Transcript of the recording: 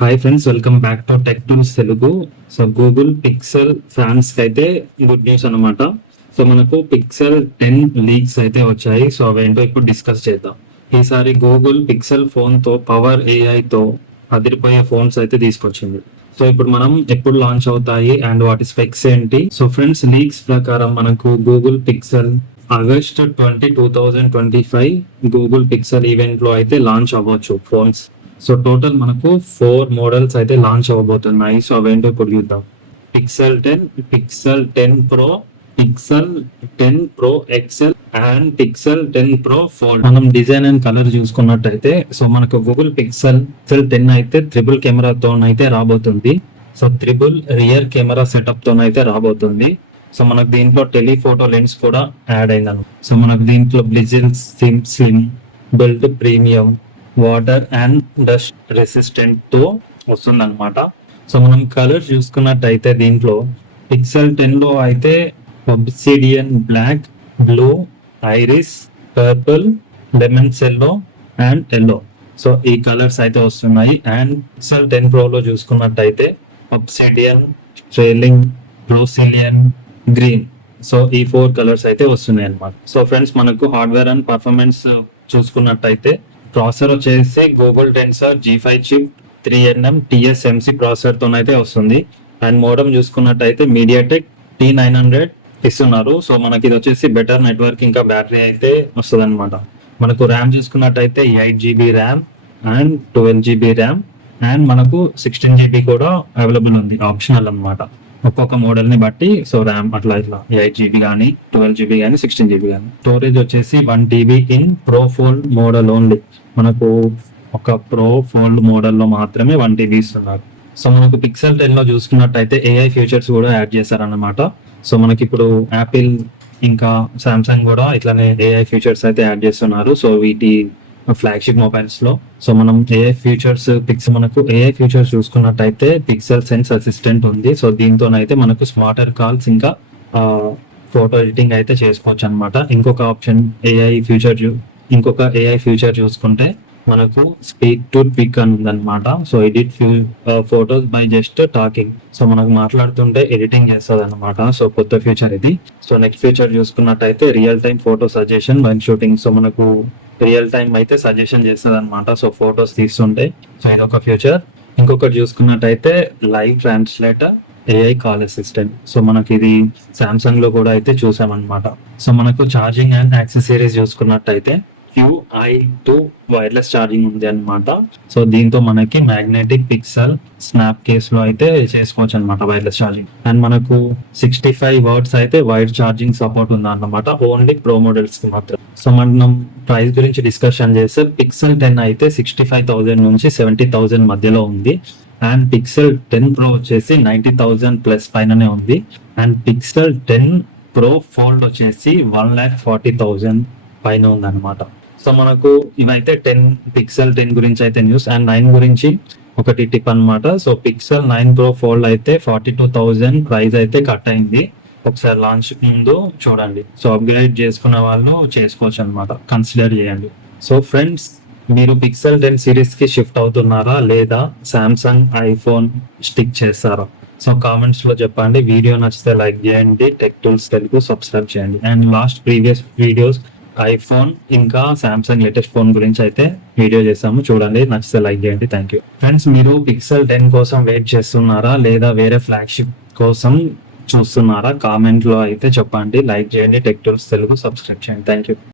Hi friends, welcome back to tech tools Telugu. So Google pixel fans కి అయితే good news అనమాట. So మనకు pixel 10 leaks అయితే వచ్చాయి. సో అవేంటో ఇప్పుడు డిస్కస్ చేద్దాం. ఈసారి గూగుల్ పిక్సెల్ ఫోన్ తో పవర్ ఏఐతో అదిరిపోయే ఫోన్స్ అయితే తీసుకొచ్చింది. సో ఇప్పుడు మనం ఎప్పుడు లాంచ్ అవుతాయి అండ్ వాటి స్పెక్స్ ఏంటి? సో ఫ్రెండ్స్, లీక్స్ ప్రకారం మనకు Google pixel August 2025 Google pixel event లో అయితే లాంచ్ అవ్వచ్చు ఫోన్స్. సో టోటల్ మనకు 4 మోడల్స్ అయితే లాంచ్ అవ్వబోతున్నాయి. సో అవేంటో ఇప్పుడు చూద్దాం. Pixel 10, Pixel 10 Pro, Pixel 10 Pro XL and Pixel 10 Pro Fold. మనం డిజైన్ అండ్ కలర్ చూసుకున్నట్టయితే సో మనకు గూగుల్ పిక్సెల్ 10 అయితే ట్రిపుల్ కెమెరాతో అయితే రాబోతుంది. So triple rear camera setup తో అయితే రాబోతుంది. సో మనకు దీంట్లో టెలిఫోటో లెన్స్ కూడా యాడ్ అయిందను. సో మనకు దీంట్లో bezel slim build premium water and dust resistant తో వస్తుంది అనమాట. సో మనం కలర్ చూసుకున్నట్టయితే దీంట్లో పిక్సెల్ 10 లో అయితే obsidian black, blue, iris, purple, lemon yellow and yellow. So ఈ కలర్స్ అయితే వస్తున్నాయి. అండ్ పిక్సెల్ 10 ప్రో లో చూసుకున్నట్టయితే obsidian, trailing, Brazilian, green. So ఈ 4 కలర్స్ అయితే వస్తున్నాయి అనమాట. సో ఫ్రెండ్స్, మనకు హార్డ్వేర్ అండ్ పర్ఫార్మెన్స్ చూసుకున్నట్టయితే ప్రాసెసర్ వచ్చేసి Google Tensor G5 chip 3nm TSMC processor తోనైతే వస్తుంది. అండ్ మోడమ్ చూసుకున్నట్టయితే మీడియాటెక్ T900 ఇస్తున్నారు. సో మనకి ఇది వచ్చేసి బెటర్ నెట్వర్క్ ఇంకా బ్యాటరీ అయితే వస్తుంది అనమాట. మనకు ర్యామ్ చూసుకున్నట్టయితే 8GB RAM and 12GB RAM and మనకు 16GB కూడా అవైలబుల్ ఉంది, ఆప్షనల్ అనమాట ఒక్కొక్క మోడల్ ని బట్టి. సో ర్యామ్ అట్లా 8GB కానీ 12GB కానీ 16GB కానీ. స్టోరేజ్ వచ్చేసి 1TB in pro fold model only. మనకు ఒక ప్రో ఫోల్డ్ మోడల్లో మాత్రమే 1TB ఇస్తున్నారు. సో మనకు పిక్సెల్ 10 లో చూసుకున్నట్టయితే AI ఫీచర్స్ కూడా యాడ్ చేశారన్నమాట. సో మనకి ఇప్పుడు యాపిల్ ఇంకా సామ్సంగ్ కూడా ఇట్లానే AI ఫీచర్స్ అయితే యాడ్ చేస్తున్నారు. సో వీటి ఫ్లాగ్షిప్ మొబైల్స్ లో. సో మనం AI ఫీచర్స్ చూసుకున్నట్టయితే పిక్సెల్ సెన్స్ అసిస్టెంట్ ఉంది. సో దీంతోనైతే మనకు స్మార్టర్ కాల్స్ ఇంకా ఫోటో ఎడిటింగ్ అయితే చేసుకోవచ్చు అనమాట. ఇంకొక AI ఫీచర్ చూసుకుంటే మనకు స్పీక్ టు పిక్ అని ఉందన్నమాట. So edit photos by just talking. So మనకు మాట్లాడుతుంటే ఎడిటింగ్ చేస్తుంది అనమాట. సో కొత్త ఫీచర్ ఇది. సో నెక్స్ట్ ఫీచర్ చూసుకున్నట్టయితే real time photo suggestion while shooting. So మనకు రియల్ టైం అయితే సజెషన్ చేస్తుంది అనమాట. సో ఫొటోస్ తీస్తుంటే. సో ఇదొక ఫ్యూచర్. ఇంకొకటి చూసుకున్నట్టయితే live translator AI call assistant. So మనకి ఇది సామ్సంగ్ లో కూడా అయితే చూసామన్నమాట. సో మనకు ఛార్జింగ్ అండ్ యాక్సెసరీస్ చూసుకున్నట్టయితే QI2 వైర్లెస్ ఛార్జింగ్ ఉంది అనమాట. సో దీంతో మనకి మ్యాగ్నెటిక్ పిక్సెల్ స్నాప్ కేస్ లో అయితే చేసుకోవచ్చు అనమాట వైర్లెస్ ఛార్జింగ్. అండ్ మనకు 65 వాట్స్ అయితే వైర్ ఛార్జింగ్ సపోర్ట్ ఉంది అన్నమాట, ఓన్లీ ప్రో మోడల్స్ కి మాత్రం. సో మనం ప్రైస్ గురించి డిస్కషన్ చేస్తే పిక్సెల్ 10 అయితే 65,000 నుంచి 70,000 మధ్యలో ఉంది. అండ్ పిక్సెల్ 10 ప్రో వచ్చేసి 90,000 ప్లస్ పైననే ఉంది. అండ్ పిక్సెల్ 10 ప్రో ఫోల్డ్ వచ్చేసి 1,40,000 పైన ఉంది అనమాట. సో మనకు ఇవైతే పిక్సెల్ 10 గురించి అయితే న్యూస్. అండ్ 9 గురించి ఒకటి టిప్ అనమాట. సో పిక్సెల్ 9 ప్రో ఫోల్డ్ అయితే 42,000 ప్రైస్ అయితే కట్ అయింది. ఒకసారి లాంచ్ ముందు చూడండి. సో అప్గ్రేడ్ చేసుకున్న వాళ్ళు చేసుకోవచ్చు అనమాట, కన్సిడర్ చేయండి. సో ఫ్రెండ్స్, మీరు పిక్సెల్ 10 సిరీస్ కి షిఫ్ట్ అవుతున్నారా లేదా సామ్సంగ్ ఐఫోన్ స్టిక్ చేస్తారా? సో కామెంట్స్ లో చెప్పండి. వీడియో నచ్చితే లైక్ చేయండి. టెక్ టూల్స్ తెలుగు సబ్స్క్రైబ్ చేయండి. అండ్ ప్రీవియస్ వీడియోస్ ఐఫోన్ ఇంకా సామ్సంగ్ లేటెస్ట్ ఫోన్ గురించి అయితే వీడియో చేసాము, చూడండి. నచ్చితే లైక్ చేయండి. Thank you. ఫ్రెండ్స్, మీరు పిక్సెల్ 10 కోసం వెయిట్ చేస్తున్నారా లేదా వేరే ఫ్లాగ్షిప్ కోసం చూస్తున్నారా? కామెంట్ లో అయితే చెప్పండి. లైక్ చేయండి. టెక్ టూల్స్ తెలుగు సబ్స్క్రైబ్ చేయండి. Thank you.